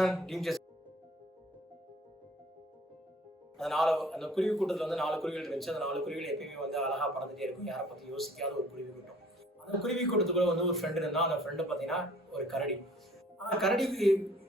தான் team chase அந்த நாலு அந்த குருவி கூட்டத்தில் வந்து நாலு குருவிகள் இருந்துச்சு. அந்த நாலு குருவிகள் எப்பயுமே வந்து அழகாக பறந்துட்டே இருக்கும். யாரை பற்றி யோசிக்காத ஒரு குருவி கூட்டம். அந்த குருவி கூட்டத்துக்குள்ள வந்து ஒரு ஃப்ரெண்டு இருந்தால் அந்த ஃப்ரெண்டு பார்த்தீங்கன்னா ஒரு கரடி. ஆனால் கரடி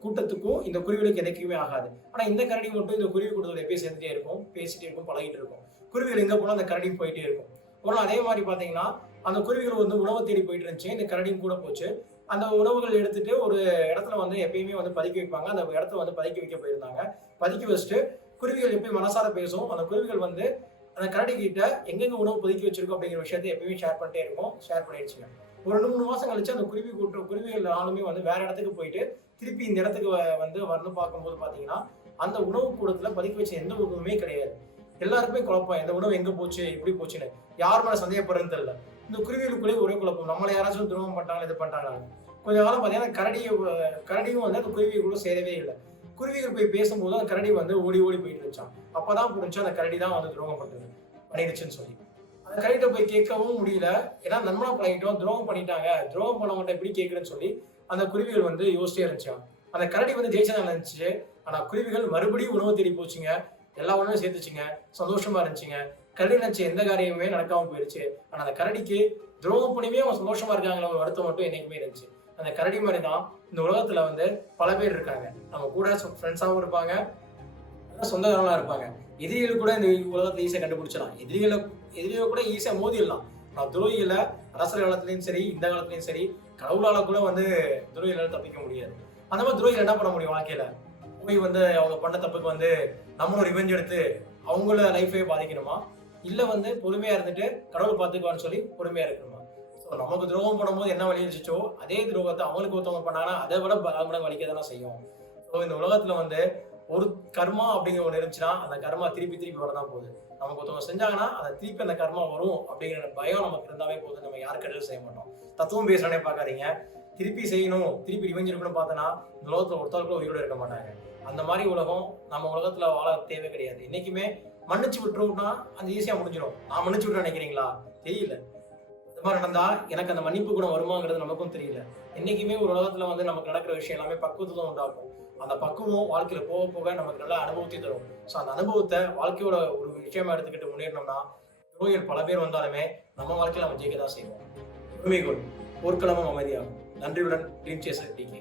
கூட்டத்துக்கும் இந்த குருவிகளுக்கு எதைக்குமே ஆகாது. ஆனால் இந்த கரடி மட்டும் இந்த குருவி கூட்டத்தில் எப்பயும் சேர்ந்துட்டே இருக்கும். பேசிட்டே இருக்கும் பழகிட்டு இருக்கும். குருவிகள் எங்கே போனால் அந்த கரடி போயிட்டே இருக்கும். அப்புறம் அதே மாதிரி பார்த்தீங்கன்னா அந்த குருவிகள் வந்து உணவை தேடி போயிட்டு இருந்துச்சு. இந்த கரடியும் கூட போச்சு. அந்த உணவுகள் எடுத்துட்டு ஒரு இடத்துல வந்து எப்பயுமே வந்து பதுக்கி வைப்பாங்க. அந்த இடத்த வந்து பதுக்கி வைக்க போயிருந்தாங்க. பதுக்கி வச்சுட்டு குருவிகள் எப்பயும் மனசார பேசும். அந்த குருவிகள் வந்து அந்த கரடி கிட்ட எங்கெங்க உணவு பதுக்கி வச்சிருக்கோம் அப்படிங்கிற விஷயத்தை எப்பயுமே ஷேர் பண்ணிட்டே இருக்கும் ஷேர் பண்ணிடுச்சுங்க. ஒரு ரெண்டு மூணு மாசம் கழிச்சு அந்த குருவி கூட்டம் குருவிகள் ஆளுமே வந்து வேற இடத்துக்கு போயிட்டு திருப்பி இந்த இடத்துக்கு வ- வந்து வரணும் பார்க்கும்போது பாத்தீங்கன்னா அந்த உணவு கூடத்துல பதுக்கி வச்ச எந்த உணவுமே கிடையாது. எல்லாருக்குமே குழப்பம். இந்த உணவு எங்க போச்சு? எப்படி போச்சுன்னு. யார் மேல சந்தேகப்படுறது தெரியல. இந்த குருவிகளுக்குள்ளே ஒரே குழப்பம். நம்மளை யாராச்சும் துரோகம் பண்ணாலும் இது பண்ணுறாங்க கொஞ்ச காலம் பார்த்தீங்கன்னா கரடியை கரடியும் வந்து அந்த குருவிகளும் சேரவே இல்லை. குருவிகள் போய் பேசும்போது அந்த கரடி வந்து ஓடி ஓடி போயிட்டு வச்சான் அப்பதான் புரிஞ்சு அந்த கரடி தான் வந்து துரோகம் பண்ணுறது பண்ணிடுச்சுன்னு சொல்லி. அந்த கரடிட்ட போய் கேட்கவும் முடியல. ஏன்னா நண்பனா பழகிட்டோம் துரோகம் பண்ணிட்டாங்க. துரோகம் பண்ண எப்படி கேட்குறேன்னு சொல்லி அந்த குருவிகள் வந்து யோசிச்சே இருந்துச்சான் அந்த கரடி வந்து ஜெயிச்சதா இருந்துச்சு ஆனா குருவிகள் மறுபடியும் உணவு தேடி போச்சுங்க. எல்லா உணவும் சேர்த்துச்சுங்க. சந்தோஷமா இருந்துச்சுங்க. கரடி நினைச்ச எந்த காரியமுமே நடக்காம போயிடுச்சு. ஆனா அந்த கரடிக்கு துரோகம் பண்ணியுமே அவங்க சந்தோஷமா இருக்காங்களா ஒரு வருத்தம் மட்டும் என்னைக்குமே இருந்துச்சு. அந்த கரடி மாதிரி தான் இந்த உலகத்துல வந்து பல பேர் இருக்காங்க. நம்ம கூட ஃப்ரெண்ட்ஸாகவும் இருப்பாங்க. சொந்தக்காரங்களா இருப்பாங்க. எதிரிகள் கூட இந்த உலகத்துல ஈஸியா கண்டுபிடிச்சிடலாம். எதிரிகளை எதிரிகளை கூட ஈஸியா மோதிடலாம். ஆனா துரோகிகளை அரசர் காலத்துலயும் சரி இந்த காலத்துலயும் சரி கடவுளால கூட வந்து துரோகிகளால் தப்பிக்க முடியாது. அந்த மாதிரி துரோகிகள் என்ன பண்ண முடியும் வாழ்க்கையில? போய் வந்து அவங்க பண்ண தப்புக்கு வந்து நம்மளும் ரிவெஞ்ச் எடுத்து அவங்கள லைஃபே பாதிக்கணுமா? இல்லை வந்து பொறுமையா இருந்துட்டு கடவுள் பார்த்துக்குவான்னு சொல்லி பொறுமையா இருக்கணுமா? ஸோ நமக்கு துரோகம் பண்ணும்போது என்ன வழி இருந்துச்சோ அதே துரோகத்தை அவங்களுக்கு ஒருத்தவங்க பண்ணாங்கன்னா அதை விட பல வலிக்க தானே செய்யும். ஸோ இந்த உலகத்துல வந்து ஒரு கர்மா அப்படிங்கிற ஒன்று இருந்துச்சுன்னா அந்த கர்மா திருப்பி திருப்பி வரதான் போகுது. நமக்கு ஒருத்தவங்க செஞ்சாங்கன்னா அதை திருப்பி அந்த கர்மா வரும் அப்படிங்கிற பயம் நமக்கு இருந்தாவே போதும். நம்ம யார் கடையில் செய்ய மாட்டோம். தத்துவம் பேசுறேனே பார்க்காதீங்க திருப்பி செய்யணும் திருப்பி ரிவெஞ்ச் இருக்கணும்னு பார்த்தோன்னா இந்த உலகத்தில் ஒருத்தர் உயிரோடு இருக்க மாட்டாங்க. அந்த மாதிரி உலகம் நம்ம உலகத்துல வாழ தேவை கிடையாது. என்னைக்குமே மன்னிச்சு விட்டுருவோம்னா அது ஈஸியா முடிஞ்சிடும் நான் மன்னிச்சு விட்டு நினைக்கிறீங்களா? தெரியல. இந்த மாதிரி நடந்தா எனக்கு அந்த மன்னிப்பு குணம் வருமாங்கிறது நமக்கும் தெரியல. என்னைக்குமே ஒரு உலகத்துல வந்து நமக்கு நடக்கிற விஷயம் எல்லாமே பக்குவத்தை தான் உண்டாகும். அந்த பக்குவம் வாழ்க்கையில போக போக நமக்கு நல்ல அனுபவத்தை தரும். ஸோ அந்த அனுபவத்தை வாழ்க்கையோட ஒரு விஷயமா எடுத்துக்கிட்டு முன்னேறினோம்னா நோய்கள் பல பேர் வந்தாலுமே நம்ம வாழ்க்கையில நம்ம ஜெயிக்க தான் செய்வோம் உரிமைகள் போர்க்களமும் அமைதியாகும். நன்றியுடன் ட்ரீம் சேசர் டிகே